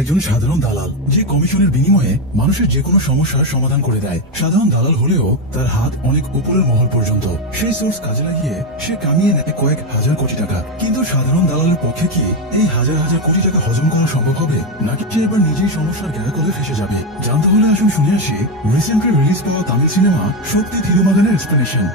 একজন সাধারণ দালাল, যে কমিশনের বিনিময়ে মানুষের যে কোনো সমস্যার সমাধান করে দেয়। সাধারণ দালাল হলেও তার হাত অনেক উপরের মহল পর্যন্ত। সেই সোর্স কাজে লাগিয়ে সে কামিয়ে নেয় কয়েক হাজার কোটি টাকা। কিন্তু সাধারণ দালালের পক্ষে কি এই হাজার হাজার কোটি টাকা হজম করা সম্ভব হবে, নাকি সে এবার নিজেই সমস্যার গ্যারাকলে ফেসে যাবে? জানতে হলে আসুন শুনে আসি রিসেন্টলি রিলিজ পাওয়া তামিল সিনেমা শক্তি থিরুমাগানের এক্সপ্লেনেশন।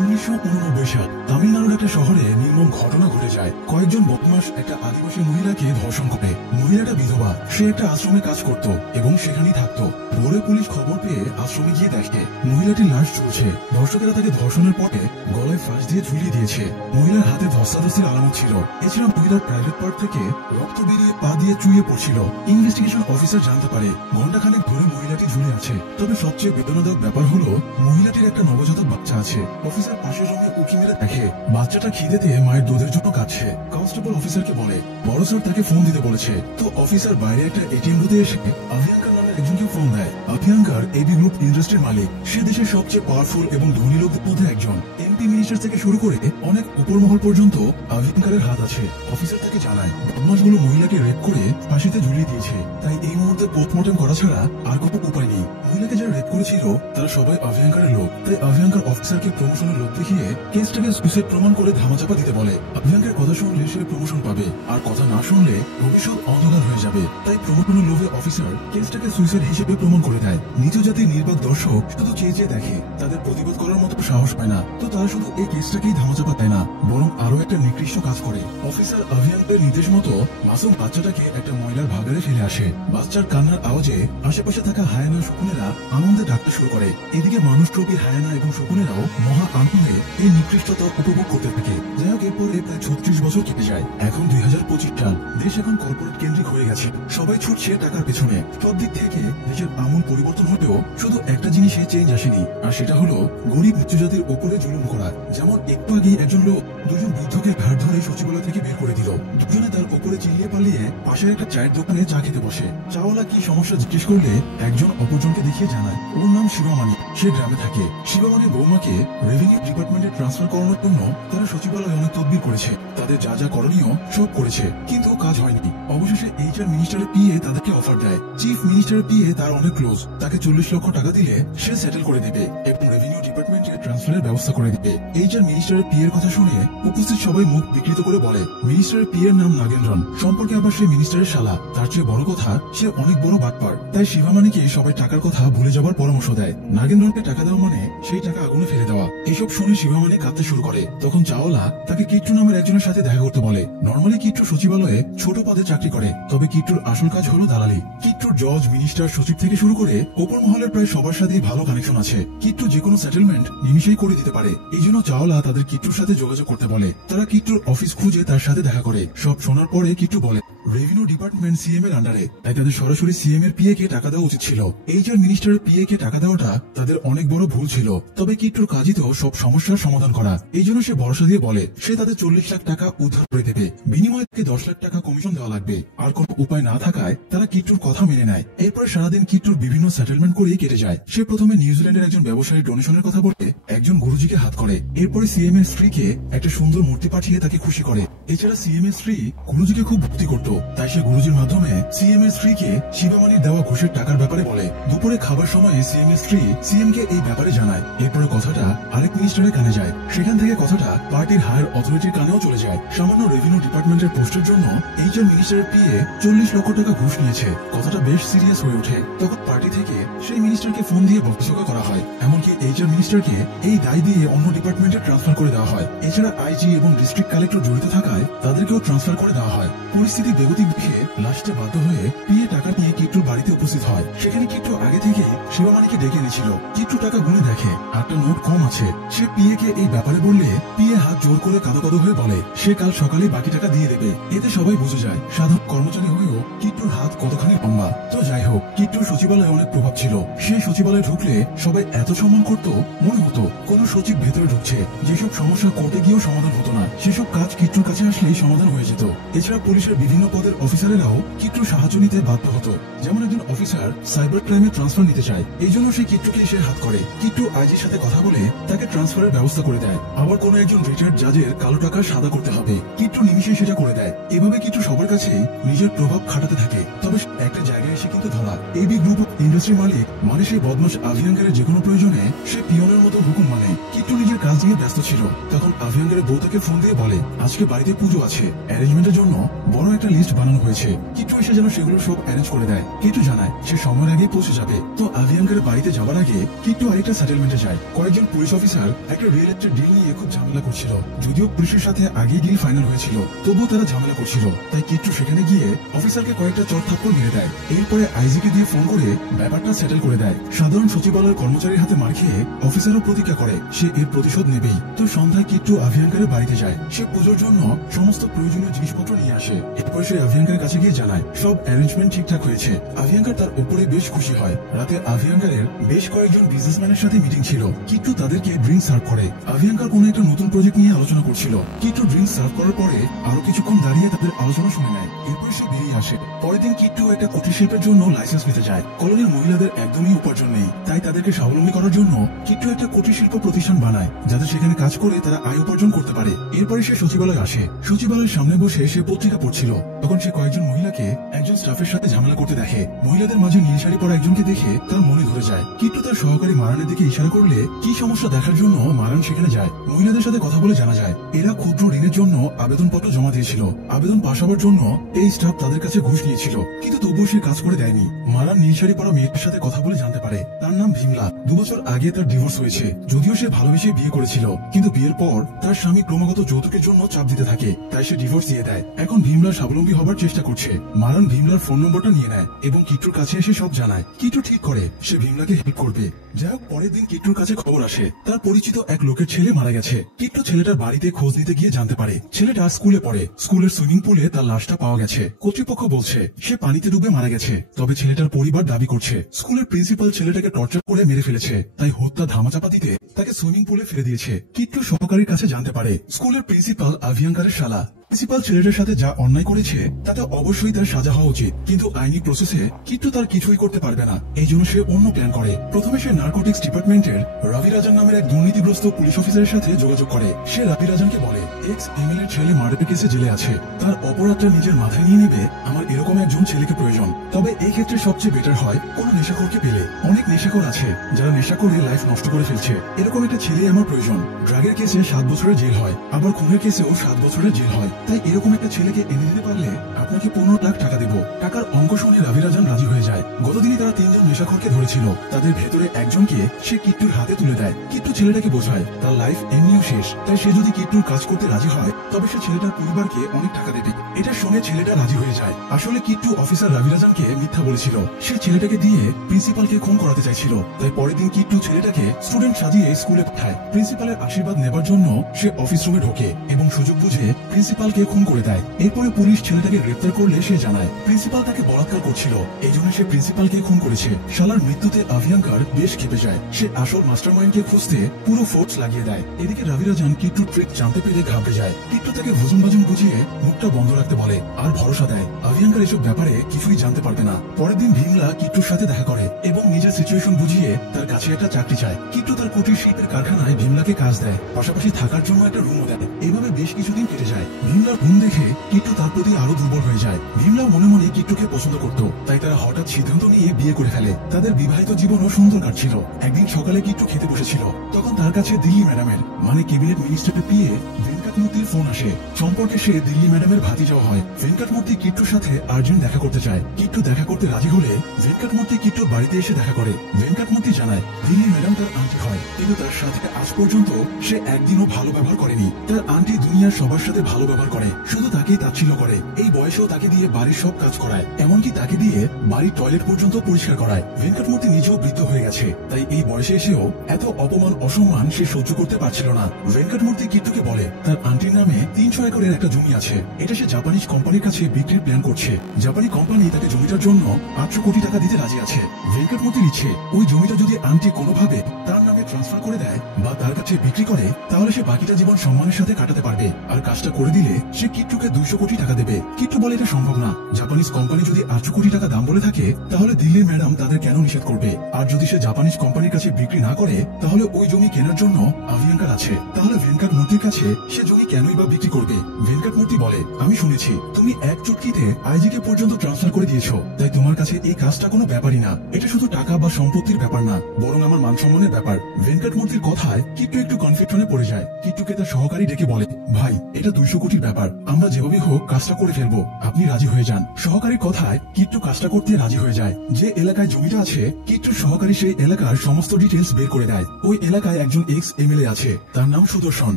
1989 সাল তামিলনাড়ুর একটা শহরে নির্মম ঘটনা ঘটে যায়। কয়েকজন বদমাশ একটা আদিবাসী মহিলাকে ধর্ষণ করে। মহিলাটা বিধবা, সে একটা আশ্রমে কাজ করত এবং সেখানেই থাকতো। ভোরে পুলিশ খবর পেয়ে আশ্রমে গিয়ে দেখে মহিলাটির লাশ ঝুলছে। ধর্ষকেরা তাকে ধর্ষণের পরে গলায় ফাঁস দিয়ে ঝুলিয়ে দিয়েছে। মহিলার হাতে ধস্তাধস্তির আলামত ছিল। এছাড়া মহিলার প্রাইভেট পার্ট থেকে রক্ত বেরিয়ে পা দিয়ে চুইয়ে পড়ছিল। ইনভেস্টিগেশন অফিসার জানতে পারে ঘন্টাখানেক ধরে মহিলাটি ঝুলে আছে। তবে সবচেয়ে বেদনাদায়ক ব্যাপার হলো মহিলাটির একটা নবজাতক বাচ্চা আছে। অফিসার পাশের রুমে উঁকি মেরে দেখে বাচ্চাটা খিদেতে মায়ের দুধের জন্য কাঁদছে। কনস্টেবল অফিসারকে বলে বড় স্যার তাকে ফোন দিতে বলেছে। তো অফিসার বাইরে একটা এটিএম বুথে এসে অভিয়াঙ্কার নামের একজনকে ফোন দেয়। অভিয়াঙ্কার এবি গ্রুপ ইন্ডাস্ট্রির মালিক। সে দেশের সবচেয়ে পাওয়ারফুল এবং ধনী লোকদের মধ্যে একজন। এমপি মিনিস্টার থেকে শুরু করে অনেক উপরমহল পর্যন্ত অভিয়াঙ্কারের হাত আছে। অফিসার তাকে জানায় বদমাশগুলো মহিলাকে রেপ করে ফাঁসিতে ঝুলিয়ে দিয়েছে। তাই এই মুহূর্তে পোস্টমর্টম করা ছাড়া আর কোনো উপায় নেই। মহিলাকে যারা রেপ করেছিল তারা সবাই অভিয়াঙ্কারের লোক। তাই অভিয়াঙ্কার অফিসারকে প্রমোশনের লোক দেখিয়ে কেসটাকে সুইসাইড প্রমাণ করে ধামাচাপা দিতে বলে। অভিয়াঙ্কার কথা শুনলে সে প্রমোশন পাবে, আর কথা না শুনলে ভবিষ্যৎ অন্ধকার হয়ে যাবে। তাই প্রমোশনের লোভে অফিসার কেসটাকে সুইসাইড হিসেবে প্রমাণ করে দেয়। নিজ জাতির নির্বাক দর্শক শুধু চেয়ে চেয়ে দেখে, তাদের প্রতিবাদ করার মতো সাহস পায় না। তো তারা শুধু এই কেসটাকেই ধামাচাপা দেয় না, বরং আরো একটা নিকৃষ্ট কাজ করে। অফিসার অভিয়াঙ্কারের নির্দেশ মতো মাসুম বাচ্চাটাকে একটা ময়লার ভাগাড়ে ফেলে আসে। বাচ্চার কান্নার আওয়াজে আশেপাশে থাকা হায়ানা শকুনেরা আনন্দে ডাকতে শুরু করে। এদিকে মানুষ ট্রপি হায়ানা এবং শকুনেরাও মহা আনন্দে এই নিকৃষ্টতা উপভোগ করতে থাকে। যাই হোক, এরপরে প্রায় 36 বছর কেটে যায়। এখন 2025 সাল। দেশ এখন কর্পোরেট কেন্দ্রিক হয়ে গেছে। সবাই ছুটছে টাকার পেছনে। সব দিক থেকে দেশের আমূল পরিবর্তন হলেও শুধু একটা জিনিসে চেঞ্জ আসেনি, আর সেটা হলো গরিব নিচু জাতির ওপরে জুলুম করা। যেমন একটু আগে একজন লোক দুজন বৃদ্ধকে ঘাড় ধরে সচিবালয় থেকে বের করে দিল। দুজনে তার ওপরে চিল্লিয়ে পালিয়ে পাশের একটা চায়ের দোকানে চা খেতে বসে। চাওয়ালা কি সমস্যা জিজ্ঞেস করলে একজন অপরজনকে দেখিয়ে জানায় ওর নাম শিবামানি, সে গ্রামে থাকে। শিবামানির বৌমাকে রেভিনিউ ডিপার্টমেন্টে ট্রান্সফার করানোর জন্য তারা সচিবালয়ে অনেক তদবির করেছে। তাদের যা যা করণীয় সব করেছে, কিন্তু কাজ হয়নি। অবশেষে এইচআর মিনিস্টারের পিএ তাদেরকে অফার দেয়। চিফ মিনিস্টারের পিএ তার অনেক ক্লোজ। তাকে 40 লক্ষ টাকা দিলে সে সেটেল করে দিবে এবং রেভিনিউ ডিপার্টমেন্টে ট্রান্সফারের ব্যবস্থা করে দিবে। এইচআর মিনিস্টারের পিএ এর কথা শুনে উপস্থিত সবাই মুখ বিকৃত করে বলে মিনিস্টারের পিএ এর নাম নাগেন্দ্রন, সম্পর্কে আবার সে মিনিস্টারের শালা। তার চেয়ে বড় কথা সে অনেক বড় বাটপার। তাই শিবামানিকে সবাই টাকার কথা ভুলে যাবার পরামর্শ দেয়। নাগেন্দ্রনকে টাকা দেওয়া মানে সেই টাকা আগুনে ফেলে দেওয়া। এইসব শুনে শিবামানি কাঁদতে শুরু করে। তখন চাওয়ালা তাকে কিট্টু নামের একজনের সাথে দেখা করতে বলে। নর্মালি কিট্টু সচিবালয়ে ছোট পদে চাকরি করে, তবে কিট্টুর আসল কাজ হলো দালালি। কিট্টুর জজ, মিনিস্টার, সচিব থেকে শুরু করে ওপর মহলের প্রায় সবার সাথেই ভালো কানেকশন আছে। কিট্টু যে কোনো সেটেলমেন্ট নিমিশেই করে দিতে পারে। এই জন্য চাওয়ালা তাদের কিট্টুর সাথে যোগাযোগ করতে বলে। তারা কিট্টুর অফিস খুঁজে তার সাথে দেখা করে। সব শোনার পরে কিট্টু বলে রেভিনিউ ডিপার্টমেন্ট সিএম এর আন্ডারে, তাই তাদের সরাসরি সিএম এর পিএ কে টাকা দেওয়া উচিত ছিল। এইচআর মিনিস্টারের পিএ কে টাকা দেওয়াটা তাদের অনেক বড় ভুল ছিল। তবে কিট্টুর কাজই তো সব সমস্যার সমাধান করা। এই জন্য সে ভরসা দিয়ে বলে সে তাদের 40 লাখ টাকা উদ্ধার করে দেবে, বিনিময়ে 10 লাখ টাকা কমিশন দেওয়া লাগবে। আর কোনো উপায় না থাকায় তারা কিট্টুর কথা মেনে নেয়। এরপরে সারাদিন কিট্টুর বিভিন্ন সেটেলমেন্ট করেই কেটে যায়। সে প্রথমে নিউজিল্যান্ডের একজন ব্যবসায়ী ডোনেশনের কথা বলে একজন গুরুজিকে হাত করে। এরপরে সিএম এর স্ত্রীকে একটা সুন্দর মূর্তি পাঠিয়ে তাকে খুশি করে। এছাড়া সিএম এর স্ত্রী গুরুজিকে খুব ভক্তি করত, তাই সে গুরুজির মাধ্যমে সিএম এর স্ত্রীকে শিবামানির দেওয়া ঘুষের টাকার ব্যাপারে বলে। দুপুরে খাবার সময় সিএম এর স্ত্রী সিএম কে এই ব্যাপারে জানায়। এরপরে কথাটা আরেক মিনিস্টারের কানে যায়। সেখান থেকে কথাটা পার্টির হায়ার অথরিটির কানেও চলে যায়। সামান্য রেভিনিউ ডিপার্টমেন্টের পোস্টের জন্য এইচআর মিনিস্টারের পিএ 40 লক্ষ টাকা ঘুষ নিয়েছে। কথাটা বেশ সিরিয়াস হয়ে ওঠে। তখন পার্টি থেকে সেই মিনিস্টারকে ফোন দিয়ে বকাঝকা করা হয়। এমনকি এইচআর মিনিস্টারকে এই দায় দিয়ে অন্য ডিপার্টমেন্টে ট্রান্সফার করে দেওয়া হয়। এছাড়া আইজি এবং ডিস্ট্রিক্ট কালেক্টর জড়িত থাকায় তাদেরকেও ট্রান্সফার করে দেওয়া হয়। পরিস্থিতি বেগতিক দেখে লাস্টে বাধ্য হয়ে পিএ টাকা নিয়ে কিট্টুর বাড়িতে উপস্থিত হয়। সেখানে কিট্টু আগে থেকে শিবামানিকে ডেকে এনেছিল। কিট্টু টাকা গুনে দেখে একটা নোট কম আছে। সে পিএ কে এই ব্যাপারে বললে পিএ হাত জোর করে কাঁদো কাঁদো হয়ে বলে সে কাল সকালে বাকি টাকা দিয়ে দেবে। এতে সবাই বুঝে যায় সাধারণ কর্মচারী হয়েও কিট্টুর হাত কতখানি লম্বা। তো যাই হোক, কিট্টুর সচিবালয়ে অনেক প্রভাব ছিল। সে সচিবালয়ে ঢুকলে সবাই এত সম্মান করত, মনে হতো কোন সচিব ভেতরে ঢুকছে। যেসব সমস্যা কোর্টে গিয়েও সমাধান হতো না, সেসব কাজ কিট্টুর কাছে আসলেই সমাধান হয়ে যেত। এছাড়া পুলিশের বিভিন্ন পদের অফিসারেরাও কিট্টুর সাহায্য নিতে বাধ্য হতো। যেমন একজন অফিসার সাইবার ক্রাইমে ট্রান্সফার নিতে চায়, এই জন্য সে কিট্টুকে এসে হাত করে। কিট্টু আইজির সাথে কথা বলে তাকে ট্রান্সফারের ব্যবস্থা করে দেয়। আবার কোন একজন রিটায়ার্ড জাজের কালো টাকা সাদা করতে হবে, কিট্টু নিমিশে সেটা করে দেয়। এভাবে কিট্টু সবার কাছে নিজের প্রভাব খাটাতে থাকে। তবে একটা জায়গায় এসে কিন্তু ধরা এবি গ্রুপ অফ ইন্ডাস্ট্রি মালিক মানে সেই বদমাশ আভিয়াঙ্কারের যে কোনো প্রয়োজনে সে পিয়নের মতো হুকুম মানে। কিট্টু নিজের কাজ নিয়ে ব্যস্ত ছিল। তখন আভিয়াঙ্কারের বউ তাকে ফোন দিয়ে বলে আজকে বাড়িতে পুজো আছে, অ্যারেঞ্জমেন্টের জন্য বড় একটা লিস্ট বানানো হয়েছে। কিট্টু এসে যেন সেগুলো সব অ্যারেঞ্জ করে দেয়। কিট্টু জানায় সে সময়ের আগে পৌঁছে যাবে। তো আভিয়াঙ্কারের বাড়িতে যাওয়ার আগে কিট্টু আরেকটা সেটেলমেন্টে যায়। কয়েকজন পুলিশ অফিসার একটা রিয়েল এস্টেট ডিল নিয়ে খুব ঝামেলা করছিল। যদিও পুলিশের সাথে আগে ডিল ফাইনাল হয়েছিল, তবুও তারা ঝামেলা করছিল। তাই কিট্টু সেখানে গিয়ে অফিসারকে কয়েকটা চড় থাপ্পড় মেরে দেয়। এরপরে আইজিকে দিয়ে ফোন করে ব্যাপারটা সেটেল করে দেয়। সাধারণ সচিবালয়ের কর্মচারীর হাতে মার খেয়ে অফিসারও প্রতিজ্ঞা করে সে এর প্রতিশোধ নেবেই। তো সন্ধ্যায় কিট্টু আভিয়াঙ্কারের বাড়িতে যায়। সে পুজোর জন্য সমস্ত প্রয়োজনীয় জিনিসপত্র নিয়ে আসে। এরপর সে আভিয়াঙ্কারের কাছে গিয়ে জানায় সব অ্যারেঞ্জমেন্ট ঠিকঠাক হয়েছে। আভিয়াঙ্কার তার উপরে বেশ খুশি হয়। রাতে আভিয়াঙ্কারের বেশ কয়েকজন বিজনেসম্যানের সাথে মিটিং ছিল। কিট্টু তাদেরকে ড্রিঙ্ক সার্ভ করে। আভিয়াঙ্কার কোন একটা নতুন প্রজেক্ট নিয়ে আলোচনা করছিল। কিট্টু ড্রিঙ্ক সার্ভ করার পরে আরো কিছুক্ষণ দাঁড়িয়ে তাদের আলোচনা শুনে নেয়। এরপর সে বেরিয়ে আসে। পরের দিন কিট্টু একটা কুটির শিল্পের জন্য লাইসেন্স নিতে যায়। কলোনির মহিলাদের একদমই উপার্জন নেই, তাই তাদেরকে স্বাবলম্বী করার জন্য কিট্টু একটা কুটির শিল্প প্রতিষ্ঠান বানায়, যাতে সেখানে কাজ করে তারা আয় উপার্জন করতে পারে। এরপরে সে সচিবালয় আসে। সচিবালয়ের সামনে বসে সে পত্রিকা পড়ছিল। তখন সে কয়েকজন মহিলাকে একজন স্টাফের সাথে ঝামেলা করতে দেখে। মহিলাদের মাঝে নীল শাড়ি পরা একজনকে দেখে তার মনে ধরে যায়। কিট্টু তার সহকারী মারানের দিকে ইশারা করলে কি সমস্যা দেখার জন্য মারান সেখানে যায়। মহিলাদের সাথে কথা বলে জানা যায় এরা ক্ষুদ্র ঋণের জন্য আবেদনপত্র জমা দিয়েছিল। আবেদন পাশ হওয়ার জন্য এই স্টাফ তাদের কাছে ঘুষ নিয়েছিল, কিন্তু তবুও সে কাজ করে দেয়নি। মারান নীল শাড়ি পরা মেয়েটার সাথে কথা বলে জানতে পারে তার নাম ভীমলা। 2 বছর আগে তার ডিভোর্স হয়েছে। যদিও সে ভালোবেসে বিয়ে করেছিল, কিন্তু বিয়ের পর তার স্বামী ক্রমাগত যৌতুকের জন্য চাপ দিতে থাকে, তাই সে ডিভোর্স দিয়ে দেয়। এখন ভীমলা স্বাবলম্বী হবার চেষ্টা করছে। মারান ভীমলার ফোন নম্বরটা নিয়ে নেয় এবং কিট্টুর কাছে এসে সব জানায়। কিট্টু ঠিক করে সে ভীমলাকে হেল্প করবে। যাই হোক, পরের দিন কিট্টুর কাছে খবর আসে তার পরিচিত এক লোকের ছেলে মারা গেছে। কিট্টু ছেলেটার বাড়িতে খোঁজ নিতে গিয়ে জানতে পারে ছেলেটা স্কুলে পড়ে। স্কুলের সুইমিং পুলে তার লাশটা পাওয়া গেছে। কর্তৃপক্ষ বলছে সে পানিতে ডুবে মারা গেছে। তবে ছেলেটার পরিবার দাবি করছে স্কুলের প্রিন্সিপাল ছেলেটাকে টর্চার করে মেরে ফেলেছে, তাই হত্যা ধামাচাপা দিতে তাকে সুইমিং পুলে ফেলে দিয়েছে। কিট্টু সহকারীর কাছে জানতে পারে স্কুলের প্রিন্সিপাল আভিয়াঙ্কারের শালা। প্রিন্সিপাল ছেলেটার সাথে যা অন্যায় করেছে তাতে অবশ্যই তার সাজা হওয়া উচিত, কিন্তু আইনি প্রসেসে কিট্টু তার কিছুই করতে পারবে না। এই জন্য সে অন্য প্ল্যান করে। প্রথমে সে নার্কোটিক্স ডিপার্টমেন্টের রবি রাজান নামের এক দুর্নীতিগ্রস্ত পুলিশ অফিসারের সাথে যোগাযোগ করে। সে রবি রাজানকে বলে এক্স এমএলএ ছেলে মার্ডার কেসে জেলে আছে, তার অপরাধটা নিজের মাথায় নিয়ে নেবে। আমার এরকম একজন ছেলেকে প্রয়োজন। তবে এই ক্ষেত্রে সবচেয়ে বেটার হয় কোন নেশাখোরকে পেলে। অনেক নেশাখোর আছে যারা নেশা করে লাইফ নষ্ট করে ফেলছে। এরকম একটা ছেলে আমার প্রয়োজন। ড্রাগের কেসে 7 বছরের জেল হয়, আবার খুনের কেসেও 7 বছরের জেল হয়। তাই এরকম একটা ছেলেকে এনে দিতে পারলে আপনাকে 15 লাখ টাকা দেব। টাকার অঙ্ক শুনে রবি রাজান রাজি হয়ে যায়। গতদিনই তারা 3 জন নেশাখোরকে ধরেছিল। তাদের ভেতরে একজনকে সে কিট্টুর হাতে তুলে দেয়। কিট্টু ছেলেটাকে বোঝায় তার লাইফ এমনিও শেষ, তাই সে যদি কিট্টুর কাজ করতে রাজি হয় তবে সে ছেলেটার পরিবারকে অনেক টাকা দেবে। এটা শুনে ছেলেটা রাজি হয়ে যায়। আসলে কিট্টু অফিসার রবি রাজানকে মিথ্যা বলেছিল। সে ছেলেটাকে দিয়ে প্রিন্সিপালকে খুন করাতে চাইছিল। তাই পরের দিন কিট্টু ছেলেটাকে স্টুডেন্ট সাজিয়ে স্কুলে পাঠায়। প্রিন্সিপালের আশীর্বাদ নেবার জন্য সে অফিস রুমে ঢোকে এবং সুযোগ বুঝে প্রিন্সিপালকে খুন করে দেয়। এরপরে পুলিশ ছেলেটাকে গ্রেপ্তার করলে সে জানায় প্রিন্সিপাল তাকে বলাৎকার করছিল, এই জন্য সে প্রিন্সিপালকে খুন করেছে। শালার মৃত্যুতে আভিয়াঙ্কার বেশ খেপে যায়। সে আসল মাস্টারমাইন্ডকে খুঁজতে পুরো ফোর্স লাগিয়ে দেয়। এদিকে রবি রাজান কিট্টুর ট্রিক জানতে পেরে ঘাবড়ে যায়। কিট্টু তাকে ভুজুম বাজুম বুঝিয়ে মুখটা বন্ধ রাখতে বলে আর ভরসা দেয় আভিয়াঙ্কার এসব ব্যাপারে কিছুই জানতে পারবে না। পরের দিন ভীমলা কিট্টুর সাথে দেখা করে এবং নিজের সিচুয়েশন বুঝিয়ে তার কাছে একটা চাকরি চায়। কিট্টু তার কুটির শিল্পের কারখানায় ভীমলাকে কাজ দেয়, পাশাপাশি থাকার জন্য একটা রুমও দেয়। এভাবে বেশ কিছুদিন কেটে যায়। ভীমলার গুণ দেখে কিট্টু তার প্রতি আরো দুর্বল হয়ে যায়। ভীমলা মনে মনে কিট্টুকে পছন্দ করত, তাই তারা হঠাৎ সিদ্ধান্ত নিয়ে বিয়ে করে ফেলে। তাদের বিবাহিত জীবনও সুন্দর কাটছিল। একদিন সকালে কিট্টু খেতে বসেছিল, তখন তার কাছে দিল্লি ম্যাডামের মানে ক্যাবিনেট মিনিস্টারের পিএ ভেঙ্কটমূর্তির ফোন আসে। সম্পর্কে সে দিল্লি ম্যাডামের ভাতিজাও হয়। ভেঙ্কটমূর্তি কিট্টুর সাথে আর্জেন্ট দেখা করতে চায়। কিট্টু দেখা করতে রাজি হলে ভেঙ্কটমূর্তি কিট্টুর বাড়িতে এসে দেখা করে। ভেঙ্কটমূর্তি জানায় দিল্লি ম্যাডাম তার আন্টি হয়, কিন্তু তার সাথে আজ পর্যন্ত সে একদিনও ভালো ব্যবহার করেনি। তার আন্টি দুনিয়ার সবার সাথে ভালো ব্যবহার করে, শুধু তাকেই তাচ্ছিল্য করে। এই বয়সেও তাকে দিয়ে বাড়ির সব কাজ করায়, এমনকি তাকে দিয়ে বাড়ির টয়লেট পর্যন্ত পরিষ্কার করায়। ভেঙ্কটমূর্তি নিজেও বৃদ্ধ হয়ে গেছে, তাই এই বয়সে এসেও এত অপমান অসম্মান সে সহ্য করতে পারছিল না। ভেঙ্কটমূর্তি কিট্টুকে বলে তার আন্টির নামে 300 একরের একটা জমি আছে, এটা সে জাপানিজ কোম্পানির কাছে বিক্রির প্ল্যান করছে। জাপানি কোম্পানি তাকে জমিটার জন্য 800 কোটি টাকা দিতে রাজি আছে। ভেঙ্কটমূর্তির ইচ্ছে ওই জমিটা যদি আন্টি কোনোভাবে তার নামে ট্রান্সফার করে দেয় বা তার কাছে বিক্রি করে, তাহলে সে বাকিটা জীবন সম্মানের সাথে কাটাতে পারবে। আর কাজটা করে দিলে সে কিট্টুকে 200 কোটি টাকা দেবে। কিট্টু বলে এটা সম্ভব না। জাপানিজ কোম্পানি যদি 800 কোটি টাকা দাম বলে থাকে, তাহলে দিল্লির ম্যাডাম তাদের কেন নিষেধ করবে? আর যদি সে জাপানিজ কোম্পানির কাছে বিক্রি না করে, তাহলে ওই জমি কেনার জন্য আভিয়াঙ্কার আছে। তাহলে ভেঙ্কটমূর্তির কাছে সে জমি কেনই বা বিক্রি করবে? ভেঙ্কটমূর্তি বলে আমি শুনেছি তুমি এক চুটকিতে আইজিকে পর্যন্ত ট্রান্সফার করে দিয়েছো, তাই তোমার কাছে এই কাজটা কোনো ব্যাপারই না। এটা শুধু টাকা বা সম্পত্তির ব্যাপার না, বরং আমার মান সম্মানের ব্যাপার। ভেঙ্কটমূর্তির কথায় কিট্টু একটু কনফিউশনে পড়ে যায়। কিট্টুকে তার সহকারী ডেকে বলে, ভাই এটা 200 কোটির ব্যাপার, আমরা যেভাবে হোক কাজটা করে ফেলবো, আপনি রাজি হয়ে যান। সহকারীর কথায় কিট্টু কাজটা করতে রাজি হয়ে যায়। যে এলাকায় জমিটা আছে, কিট্টুর সহকারী সেই এলাকার সমস্ত ডিটেলস বের করে দেয়। ওই এলাকায় একজন এক্স এমএলএ আছে, তার নাম সুদর্শন।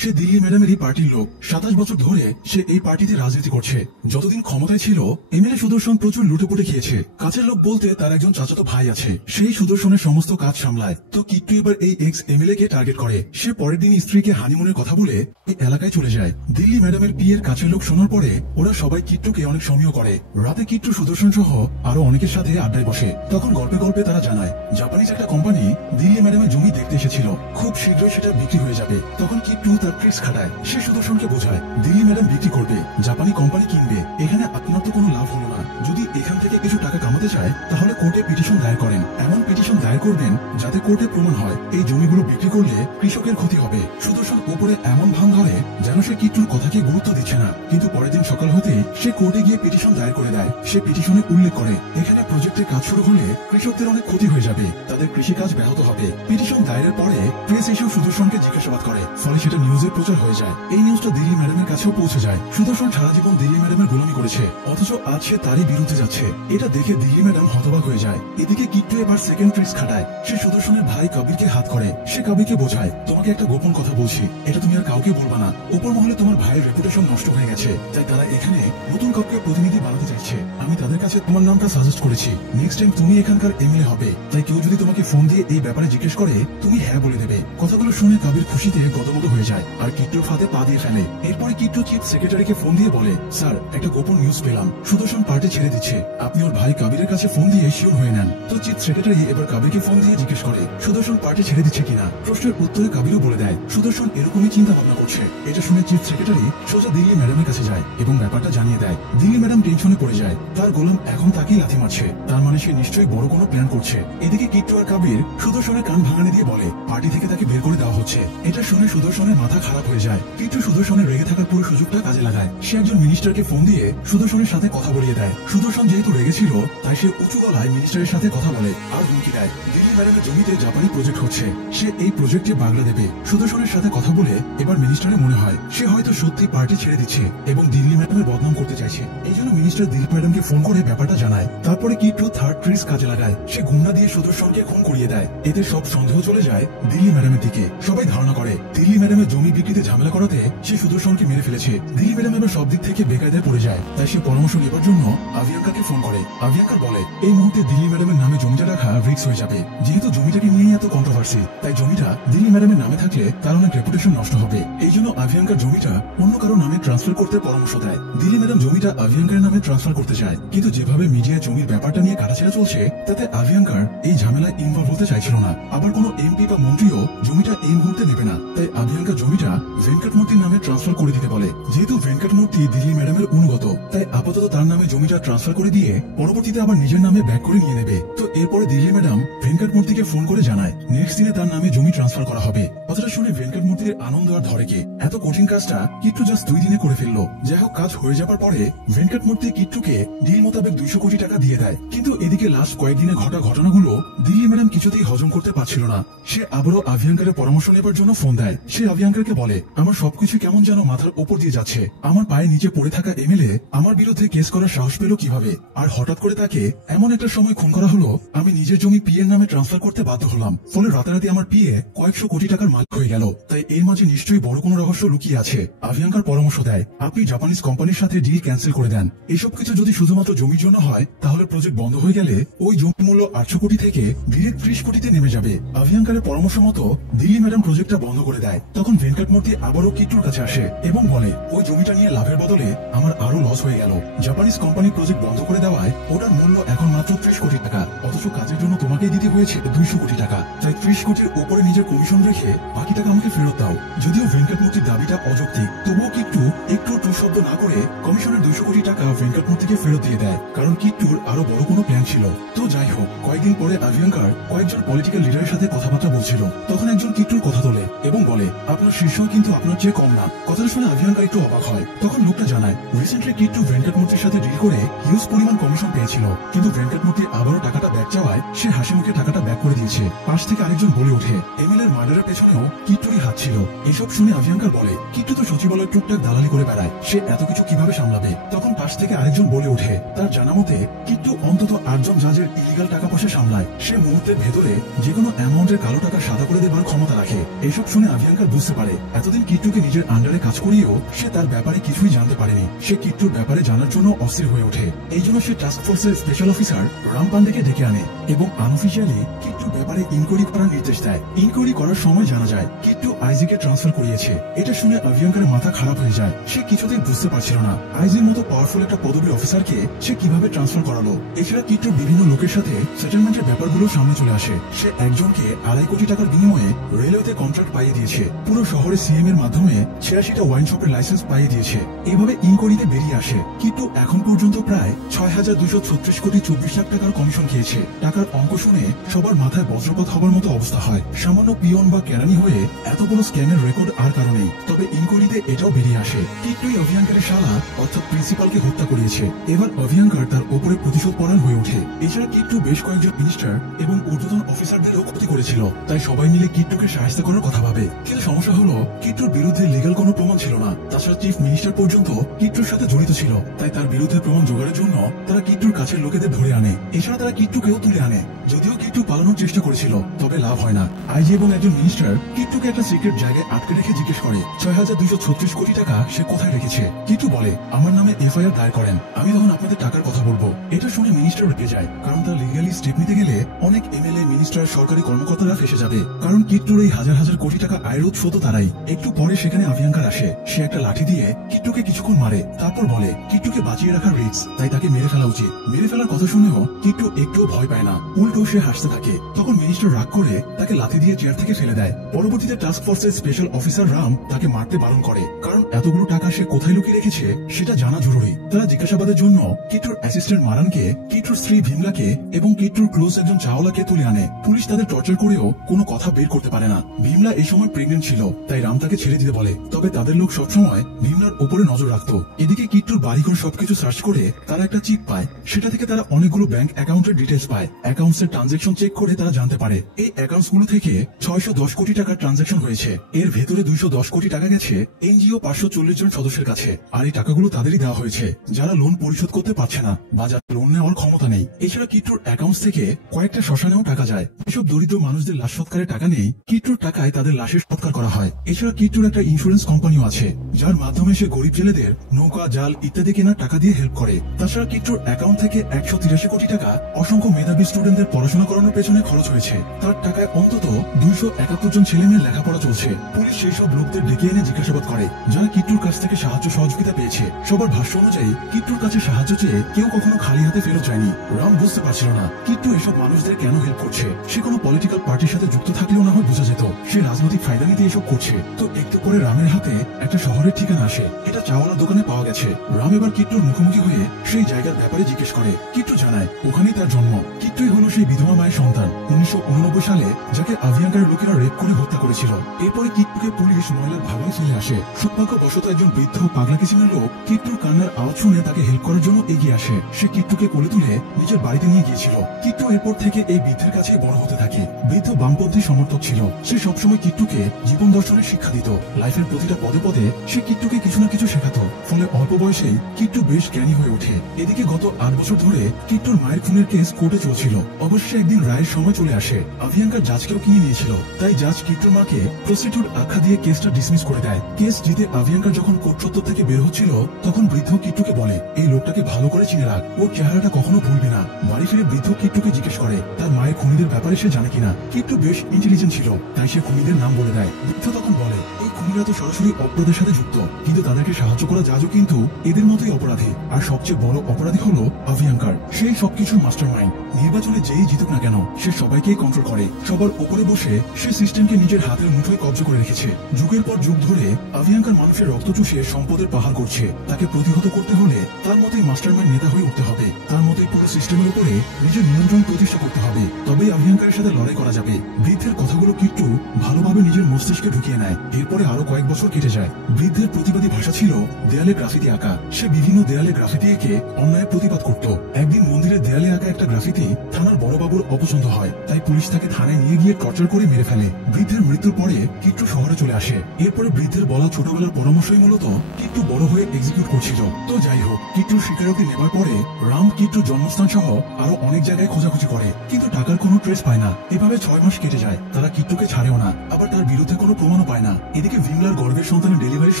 সে দিল্লি ম্যাডামেরই পার্টির লোক। 27 বছর ধরে সে এই পার্টিতে রাজনীতি করছে। যতদিন ক্ষমতায় ছিল, এমএলএ সুদর্শন প্রচুর লুটেপুটে খেয়েছে। কাছের লোক বলতে তার একজন চাচাতো ভাই আছে, সেই সুদর্শনের সমস্ত কাজ সামলায়। তো কিট্টু এবার এই এক্স এমএলএ কে টার্গেট করে। সে পরের দিন স্ত্রীকে হানিমুনের কথা বলে এই এলাকায় চলে যায়। দিল্লি ম্যাডামের বিয়ের কাছের লোক শোনার পরে ওরা সবাই কিট্টুকে অনেক সমীহ করে। রাতে কিট্টু সুদর্শন সহ আরো অনেকের সাথে আড্ডায় বসে। তখন গল্পে গল্পে তারা জানায়, জাপানিজ একটা কোম্পানি দিল্লি ম্যাডামের জমি দেখতে এসেছিল, খুব শীঘ্রই সেটা বিক্রি হয়ে যাবে। তখন কিট্টু তার ট্রিক্স খাটায়। সে সুদর্শনকে বোঝায়, দিল্লি ম্যাডাম বিক্রি করবে, জাপানি কোম্পানি কিনবে, এখানে আপনার তো কোনো লাভ হলো না। যদি এখান থেকে কিছু টাকা কামাতে চায়, তাহলে কোর্টে পিটিশন দায়ের করেন। এমন পিটিশন দায়ের করবেন যাতে কোর্টে প্রমাণ হয় এই জমিগুলো বিক্রি করলে কৃষকের ক্ষতি হবে। সুদর্শন উপরে এমন ভান ধরে যেন সে কিট্টুর কথাকে গুরুত্ব দিচ্ছে না। কিন্তু পরের দিন সকাল হতে সে কোর্টে গিয়ে পিটিশন দায়ের করে দেয়। সে পিটিশনে উল্লেখ করে, এখানে প্রজেক্টের কাজ শুরু হলে কৃষকদের অনেক ক্ষতি হয়ে যাবে, তাদের কৃষি কাজ ব্যাহত হবে। পিটিশন দায়েরের পরে প্রেস এসেও সুদর্শনকে জিজ্ঞাসাবাদ করে, ফলে সেটা নিউজে প্রচার হয়ে যায়। এই নিউজটা দিল্লি ম্যাডামের কাছেও পৌঁছে যায়। সুদর্শন সারা জীবন দিল্লি ম্যাডামের গোলামি করেছে, অথচ আজ সে তারই বিরুদ্ধে যাচ্ছে। এটা দেখে দিল্লি ম্যাডাম হতবাক হয়ে যায়। এদিকে কিট্টু এবার সেকেন্ড ট্রিক্স খাটায়। সে সুদর্শনের ভাই কবিরকে হাত করে। সে কবিরকে বোঝায়, তোমাকে একটা গোপন কথা বলছি, এটা তুমি আর কাউকে বলবা না। উপর মহলে তোমার ভাইয়ের রেপুটেশন নষ্ট হয়ে গেছে, তাই তারা এখানে নতুন কাউকে প্রতিনিধি বানাতে চাইছে। আমি তাদের কাছে তোমার নামটা সাজেস্ট করেছি। নেক্সট টাইম তুমি এখানকার এমএলএ হবে, তাই কেউ যদি তোমাকে ফোন দিয়ে এই ব্যাপারে জিজ্ঞেস করে, তুমি হ্যাঁ বলে দেবে। কথাগুলো শুনে কবির খুশিতে গদগদ হয়ে যায় আর কিট্টুর ফাঁদে পা দিয়ে ফেলে। এরপরে কিট্টু চিফ সেক্রেটারিকে ফোন দিয়ে বলে, স্যার একটা গোপন নিউজ পেলাম, সুদর্শন পার্টি ছেড়ে দিচ্ছে, আপনি ওর ভাই কবিরের কাছে ফোন দিয়ে শিওর হয়ে নেন। তো চিফ সেক্রেটারি এবার কবিরকে ফোন দিয়ে জিজ্ঞেস করে, সুদর্শন পার্টি ছেড়ে দিচ্ছে কিনা। প্রশ্নের উত্তরে কবিরও বলে দেয়, সুদর্শন এরকমই চিন্তা ভাবনা করছে। এটা শুনে চিফ সেক্রেটারি সোজা দিল্লি ম্যাডামের কাছে যায় এবং ব্যাপারটা জানিয়ে দেয়। দিল্লি ম্যাডাম টেনশনে পড়ে যায়, তার গোলাম এখন তাকেই লাথি মারছে, তার মানে সে নিশ্চয়ই বড় কোনো প্ল্যান করছে। এদিকে কিট্টু আর কবির সুদর্শনের কান ভাঙানি দিয়ে বলে, পার্টি থেকে তাকে বের করে দেওয়া হচ্ছে। এটা শুনে সুদর্শনের মাথা খারাপ হয়ে যায়। কিট্টু সুদর্শনের রেগে থাকার পুরো সুযোগটা কাজে লাগায়। সে একজন মিনিস্টারকে ফোন দিয়ে সুদর্শনের সাথে কথা বলিয়ে দেয়। সুদর্শন যেহেতু রেগেছিল, তাই সে উঁচু গলায় মিনিস্টারের সাথে কথা বলে আর হুমকি দেয়, দিল্লি ম্যাডামের জমিতে জাপানি প্রজেক্ট হচ্ছে, সে এই প্রজেক্টে বাগড়া দেবে। সুদর্শনের সাথে কথা বলে এবার মিনিস্টারের মনে হয় সে হয়তো সত্যি পার্টি ছেড়ে দিচ্ছে এবং দিল্লি ম্যাডামের বদনাম করতে চাইছে। এই জন্য মিনিস্টার দিল্লি ম্যাডামকে ফোন করে ব্যাপারটা জানায়। তারপরে কিট্টু থার্ড ট্রিক্স কাজে লাগায়। সে গুন্ডা দিয়ে সুদর্শনকে খুন করিয়ে দেয়। এতে সব সন্দেহ চলে যায় দিল্লি ম্যাডামের দিকে। সবাই ধারণা করে দিল্লি ম্যাডামের জমি বিক্রিতে ঝামেলা করাতে সে সুদর্শনকে মেরে ফেলেছে। দিল্লি ম্যাডাম এবার সব দিক থেকে বেকায়দায় পড়ে যায়। তাই সে পরামর্শ নেবার জন্য আভিয়াঙ্কাকে ফোন করে। আভিয়াঙ্কার বলে, এই মুহূর্তে দিল্লি ম্যাডামের নামে জমিটা রাখা রিস্ক হয়ে যাবে। যেহেতু জমিটাকে নিয়ে এত কন্ট্রোভার্সি, তাই জমিটা দিল্লি ম্যাডামের নামে থাকলে তার অনেক রেপুটেশন নষ্ট হবে। এই জন্য আভিয়াঙ্কার জমিটা অন্য কারো নামে ট্রান্সফার করতে পরামর্শ দেয়। দিল্লি ম্যাডাম জমিটা আভিয়াঙ্কার নামে ট্রান্সফার করতে চায়, কিন্তু যেভাবে মিডিয়ায় জমির ব্যাপারটা নিয়ে কাটাছেড়া চলছে, তাতে আভিয়াঙ্কার এই ঝামেলায় ইনভলভ হতে চাইছিল না। আবার কোনো এমপি বা মন্ত্রীও জমিটা এই মুহূর্তে নেবে না। তাই আভিয়াঙ্কা জমিটা ভেঙ্কটমূর্তির নামে ট্রান্সফার করে দিতে বলে। যেহেতু ভেঙ্কটমূর্তি দিল্লি ম্যাডামের অনুগত, তাই আপাতত তার নামে জমিটা ট্রান্সফার করে দিয়ে পরবর্তীতে আবার নিজের নামে ব্যাক করে নিয়ে নেবে। তো এরপরে দিল্লি ম্যাডাম ভেঙ্কটমূর্তিকে ফোন করে জানায় নেক্সট দিনে তার নামে জমি ট্রান্সফার করা হবে। কথাটা শুনে ভেঙ্কটমূর্তির আনন্দ আর ধরে কে। এত কঠিন কাজটা কিট্টু জাস্ট 2 দিনে করে ফেললো। যাই হোক, কাজ হয়ে যাবার পরে ভেঙ্কটমূর্তি কিট্টুকে ডিল মোতাবেক 200 কোটি টাকা দিয়ে দেয়। কিন্তু এদিকে লাস্ট কয়েকদিনে ঘটা ঘটনাগুলো দিল্লি ম্যাডাম কিছুতেই হজম করতে পারছিল না। সে আবারও আভিয়াঙ্কারের পরামর্শ নেবার জন্য ফোন দেয়। সে আভিয়াঙ্কারকে বলে, আমার সবকিছু কেমন যেন মাথার উপর দিয়ে যাচ্ছে। আমার পায়ে নিচে পড়ে থাকা এমএলএ আমার বিরুদ্ধে কেস করার সাহস পেল কিভাবে? আর হঠাৎ করে তাকে এমন একটা সময় খুন করা হলো, আমি নিজের জমি পিএর নামে ট্রান্সফার করতে বাধ্য হলাম। ফলে রাতারাতি আমার পিএ কয়েকশো কোটি টাকার মালিক হয়ে গেল। তাই এর মাঝে নিশ্চয়ই বড় কোনো রহস্য লুকিয়ে আছে। আভিয়াঙ্কার পরামর্শ দেয়, আপনি জাপানিজ কোম্পানির সাথে ডিল ক্যান্সেল করে দেন। এসব কিছু যদি শুধুমাত্র জমির জন্য হয়, তাহলে প্রজেক্ট বন্ধ হয়ে গেলে ওই জমির মূল্য 800 কোটি থেকে ডিরেক্ট 30 কোটিতে নেমে যাবে। আভিয়াঙ্কারের পরামর্শ মতো দিল্লি ম্যাডাম প্রজেক্টটা বন্ধ করে দেয়। তখন ভেঙ্কটমূর্তি আবারও কিট্টুর কাছে আসে এবং বলে, ওই জমিটা নিয়ে লাভের বদলে আমার আরো লস হয়ে গেল। জাপানিজ কোম্পানি প্রজেক্ট বন্ধ করে দেওয়ায় ওটার মূল্য এখন মাত্র 30 কোটি টাকা, অথচ কাজের জন্য তোমাকেই দিতে হয়েছে 200 কোটি টাকা। তাই 30 কোটির উপরে নিজের কমিশন রেখে বাকি টাকা আমাকে ফেরত দাও। যদিও ভেঙ্কটমূর্তির দাবিটা অযৌক্তিক, তবুও কিট্টু একটু টু শব্দ না করে কমিশনের 200 কোটি টাকা ভেঙ্কটমূর্তিকে ফেরত দিয়ে দেয়, কারণ কিট্টুর আরো বড় কোনো প্ল্যান ছিল। তো যাই হোক, কয়েকদিন পরে অভিয়াঙ্কার কয়েকজন পলিটিক্যাল লিডারের সাথে কথাবার্তা বলছিল। তখন একজন কিট্টুর কথা তোলে এবং বলে, আপনার শীর্ষ কিন্তু আপনার চেয়ে কম না। কথাটা শুনে অভিয়াঙ্কার একটু অবাক হয়। তখন লোকটা জানায়, রিসেন্টলি কিট্টু ভেঙ্কটমূর্তির সাথে ডিল করে হিউজ পরিমাণ কমিশন পেয়েছিল, কিন্তু ভেঙ্কটমূর্তি আবারও টাকাটা ব্যাক চাওয়ায় সে হাসি মুখে টাকাটা ব্যাক করে দিয়েছে। পাশ থেকে আরেকজন বলে ওঠে, এমিলের মার্ডারের পেছনেও কিট্টুরই হাত ছিল। এসব শুনে অভিয়াঙ্কার বলে, কিট্টু তো সচিবালয় টুকটাক দালালি করে বেড়ায়, সে এত কিছু কিভাবে সামলাবে? তখন পাশ থেকে আরেকজন বলে ওঠে, তার জানা মতে কিট্টু অন্তত 8 জন জাজের ইলিগাল টাকা পয়সা সামলায়। সে মুহূর্তের ভেতরে যে কোনো অ্যামাউন্টের কালো টাকা সাদা করে দেবার ক্ষমতা রাখে। এসব শুনে অভিয়াঙ্কার বুঝতে পারে, এতদিন কিট্টুকে নিজের আন্ডারে কাজ করিয়েও সে তার ব্যাপারে কিছুই জানতে পারেনি। সে কিট্টুর ব্যাপারে জানার জন্য অস্থির হয়ে ওঠে। এই জন্য সে টাস্ক ফোর্সের স্পেশাল অফিসার রাম পান্ডেকে ডেকে আনে এবং আনঅফিসিয়ালি কিট্টুর ব্যাপারে ইনকোয়ারি করার নির্দেশ দেয়। ইনকোয়ারি করার সময় জানা যায় কিট্টু আইজিকে ট্রান্সফার করিয়েছে। এটা শুনে অভিয়াঙ্কারের মাথা খারাপ হয়ে যায়। সে কিছুতেই বুঝতে পারছিল না আইজির মতো পাওয়ারফুল একটা পদবীর অফিসারকে সে কিভাবে ট্রান্সফার করালো। এছাড়া কিট্টুর বিভিন্ন লোকের সাথে সেটেলমেন্টের ব্যাপারগুলো সামনে চলে আসে। সে একজনকে 2.5 কোটি টাকার বিনিময়ে রেলওয়েতে কন্ট্রাক্ট পাইয়ে দিয়েছে। পুরো শহরে সিএম এর মাধ্যমে 86টা ওয়াইন শপের লাইসেন্স পাইয়ে দিয়েছে। এইভাবে ইনকোয়ারিতে বেরিয়ে আসে কিট্টু এখন পর্যন্ত প্রায় 6,236 কোটি 24 লাখ টাকার কমিশন খেয়েছে। টাকার অঙ্ক শুনে সবার মাথায় বজ্রপাত হবার মতো অবস্থা হয়। সামান্য পিয়ন বা কেরানি হয়ে এত বড় স্ক্যামের রেকর্ড আর কারণেই। তবে ইনকোয়ারিতে এটাও বেরিয়ে আসে কিট্টুই অভিয়াঙ্কারের শালা অর্থাৎ প্রিন্সিপালকে হত্যা করিয়েছে। এবার অভিয়াঙ্কার তার ওপরে প্রতিশোধ পরায়ণ হয়ে ওঠে। এছাড়া কিট্টু বেশ কয়েকজন মিনিস্টার এবং ঊর্ধ্বতন অফিসারদেরও ক্ষতি করেছিল, তাই সবাই মিলে কিট্টুকে সাহায্য করার কথা ভাবে। কিন্তু সমস্যা হলো কিট্টুর বিরুদ্ধে লিগ্যাল কোনো প্রমাণ ছিল না। তাছাড়া চিফ মিনিস্টার পর্যন্ত কিট্টুর সাথে জড়িত ছিল, তাই তার বিরুদ্ধে প্রমাণ জোগাড়ের জন্য তারা কিট্টুর কাছের লোকেদের ধরে আনে। এছাড়া তারা কিট্টুকেও তুলে আনে। যদিও কিট্টু পালানোর চেষ্টা করেছিল, তবে লাভ হয় না। আইজি এবং একজন মিনিস্টার কিট্টুকে একটা সিক্রেট জায়গায় আটকে রেখে জিজ্ঞেস করে 6,236 কোটি টাকা সে কোথায় রেখেছে। কিট্টু বলে, আমার নামে এফআইআর দায়ের করেন, আমি তখন আপনাদের টাকার কথা বলবো। এটা শুনে মিনিস্টার রেগে যায়, কারণ তার লিগালি স্টেপ নিতে গেলে অনেক এমএলএ, মিনিস্টার, সরকারি কর্মকর্তারা ফেসে যাবে। কারণ কিট্টুর এই হাজার হাজার কোটি টাকা আয়ের উৎস তো তারাই। একটু পরে সেখানে অভিয়াঙ্কার আসে। সে একটা লাঠি দিয়ে কিট্টুকে কিছুক্ষণ মারে, তারপর বলে কিট্টুকে বাঁচিয়ে রাখার রিস্ক, তাই তাকে মেরে ফেলা উচিত। মেরে ফেলার কথা শুনেও কিট্টু একটুও ভয় পায় না, উল্টো সে হাসতে থাকে। তখন মিনিস্টার রাগ করে তাকে লাথি দিয়ে চেয়ার থেকে ফেলে দেয়। পরবর্তীতে টাস্ক ফোর্সের স্পেশাল অফিসার রাম তাকে মারতে বারণ করে, কারণ এতগুলো টাকা সে কোথায় লুকিয়ে রেখেছে সেটা জানা জরুরি। তারা জিজ্ঞাসাবাদের জন্য কিট্টুর অ্যাসিস্ট্যান্ট মারানকে, কিট্টুর স্ত্রী ভীমলাকে এবং কিট্টুর ক্লোজ একজন চাওয়ালাকে তুলে আনে। পুলিশ তাদের টর্চার করেও কোনো কথা বের করতে পারে না। ভীমলা এই সময় প্রেগনেন্ট ছিল, তাই রাম তাকে ছেড়ে দিতে বলে। তবে তাদের লোক সবসময় ভীমলার উপরে নজর রাখতো। এদিকে কিট্টুর বাড়িঘর সবকিছু সার্চ করে তারা একটা চিপ পায়। সেটা থেকে তারা অনেকগুলো ব্যাংক অ্যাকাউন্টের ডিটেলস পায়। অ্যাকাউন্টসের ট্রানজাকশন চেক করে তারা জানতে পারে এই অ্যাকাউন্টস গুলো থেকে 610 কোটি টাকার ট্রানজাকশন হয়েছে। এর ভেতরে 210 কোটি টাকা গেছে এনজিও 540 জন সদস্যের কাছে। আর এই টাকাগুলো তাদেরই দেওয়া হয়েছে যারা লোন পরিশোধ করতে পারছে না বা যারা লোন নেওয়ার ক্ষমতা নেই। এছাড়া কিট্টুর অ্যাকাউন্টস থেকে কয়েকটা শ্মশানেও টাকা যায়। এসব দরিদ্র মানুষদের লাশ সৎকারের টাকা নেই, কিট্টুর টাকায় তাদের লাশের সৎকার করা হয়। এছাড়া কিট্টুর একটা ইন্স্যুরেন্স কোম্পানিও আছে, যার মাধ্যমে সে গরিব জেলেদের নৌকা, জাল ইত্যাদি কেনার টাকা দিয়ে হেল্প করে। তাছাড়া কিট্টুর অ্যাকাউন্ট থেকে 183 কোটি টাকা অসংখ্য মেধাবী স্টুডেন্টদের পড়াশোনা করানোর পেছনে খরচ হয়েছে। তার টাকায় অন্তত 271 জন ছেলে মেয়ের লেখাপড়া চলছে। পুলিশ সেই সব লোকদের ডেকে এনে জিজ্ঞাসাবাদ করে যারা কিট্টুর কাছ থেকে সাহায্য সহযোগিতা পেয়েছে। সবার ভাষ্য অনুযায়ী কিট্টুর কাছে সাহায্য চেয়ে কেউ কখনো খালি হাতে ফেরত যায়নি। রাম বুঝতে পারছিল না কিট্টু এসব মানুষদের কেন হেল্প করছে। সে কোনো পলিটিক্যাল পার্টির সাথে যুক্ত থাকলেও না হয় বোঝা যেত সে রাজনৈতিক ফায়দা নিতে এসব করছে। তো একটু পরে রামের হাতে একটা শহরের ঠিকানা আসে। এটা চাওয়ালা দোকানে পাওয়া গেছে। রাম এবার কিট্টুর মুখোমুখি হয়ে সেই জায়গার ব্যাপারে জিজ্ঞেস করে। কিট্টু জানায় ওখানেই তার জন্ম। কিট্টুই হলো সেই বিধবা মায়ের সন্তান 1989 সালে, যাকে অভিয়াঙ্কারের লোকেরা রেপ করে হত্যা করেছিল। এরপরে কিট্টুকে পুলিশ ময়লার ভাগায় ফেলে আসে। সৌভাগ্যবশত একজন বৃদ্ধ পাগলা কিসিমের লোক কিট্টুর কান্নার আওয়াজ শুনে তাকে হেল্প করার জন্য এগিয়ে আসে। সে কিট্টুকে কোলে তুলে নিজের বাড়িতে নিয়ে গিয়েছিল। কিট্টু এরপর থেকে এই বৃদ্ধের কাছে বড় হতে থাকে। বৃদ্ধ বামপন্থী সমর্থক ছিল। সে সবসময় কিট্টুকে জীবন দর্শনের শিক্ষা দিত। লাইফের প্রতিটা পদে পদে সে কিট্টুকে কিছু না কিছু শেখাতো। ফলে অল্প বয়সেই কিট্টু বেশ জ্ঞানী হয়ে ওঠে। এদিকে গত 8 বছর ধরে কিট্টুর মায়ের খুনের কেস কোর্টে চলছিল। অবশ্যই একদিন রায়ের সময় চলে আসে। অভিয়াঙ্কার জাজকেও কিনে নিয়েছিল, তাই জাজ কিট্টুর মাকে প্রস্টিটিউট আখ্যা দিয়ে কেসটা ডিসমিস করে দেয়। কেস জিতে অভিয়াঙ্কার যখন কোর্ট চত্বর থেকে বের হচ্ছিল, তখন বৃদ্ধ কিট্টুকে বলে এই লোকটাকে ভালো করে চিনে রাখ, ওর চেহারাটা কখনো ভুলবি না। বাড়ি ফিরে বৃদ্ধ কিট্টুকে জিজ্ঞেস করে তার মায়ের খুনিদের ব্যাপারে সে জানে কিনা। কিট্টু বেশ ইন্টেলিজেন্ট ছিল, তাই সে খুনিদের নাম বলে দেয়। বৃদ্ধ তখন বলে এই খুনিরা তো সরাসরি অপরাধের সাথে যুক্ত, কিন্তু তাদেরকে সাহায্য করা জাজও কিন্তু এদের মতোই অপরাধী। আর সবচেয়ে বড় অপরাধী হলো আভিয়াঙ্কার। সেই সবকিছুর মাস্টারমাইন্ড। নির্বাচনে যেই জিতুক না কেন সে সবাইকেই কন্ট্রোল করে, সবার উপরে বসে সে সিস্টেমকে নিজের হাতের মুঠোয় কব্জা করে রেখেছে। যুগের পর যুগ ধরে আভিয়াঙ্কার মানুষের রক্ত চুষে সম্পদের পাহাড় করছে। তাকে প্রতিহত করতে হলে তার মতোই মাস্টারমাইন্ড নেতা হয়ে উঠতে হবে, তার মতোই পুরো সিস্টেমের উপরে নিজের নিয়ন্ত্রণ প্রতিষ্ঠা করতে হবে, তবেই আভিয়াঙ্কারের সাথে লড়াই করা যাবে। বৃদ্ধের কথাগুলো কিট্টু ভালোভাবে নিজের মস্তিষ্কে ঢুকিয়ে নেয়। এরপরে আরো কয়েক বছর কেটে যায়। বৃদ্ধের প্রতিবাদী ভাষা ছিল দেয়ালে গ্রাফিতি আঁকা। সে বিভিন্ন দেয়ালে গ্রাফিতি এঁকে অন্যায় প্রতিবাদ করত। একদিন মন্দিরের দেয়ালে আঁকা একটা গ্রাফিতি থানার বড়বাবুর অপছন্দ হয়, তাই পুলিশ তাকে থানায় নিয়ে গিয়ে টর্চার করে মেরে ফেলে। বৃদ্ধের মৃত্যুর পরে কিট্টু শহরে চলে আসে। এরপরে বৃদ্ধের বলা ছোটবেলার পরামর্শই মূলত কিট্টু বড় হয়ে এক্সিকিউট করছিল। তো যাই হোক, কিট্টুর স্বীকারোক্তি নেবার পরে রাম কিট্টুর জন্মস্থান সহ আরো অনেক জায়গায় খোঁজাখুঁজি করে, কিন্তু টাকার কোনো ট্রেস পায় না। এভাবে 6 মাস কেটে যায়। তারা কিট্টুকে ছাড়েও না, আবার তার বিরুদ্ধে কোনো প্রমাণও পায় না। এদিকে ভিমলার গর্ভের সন্তানের ডেলিভারির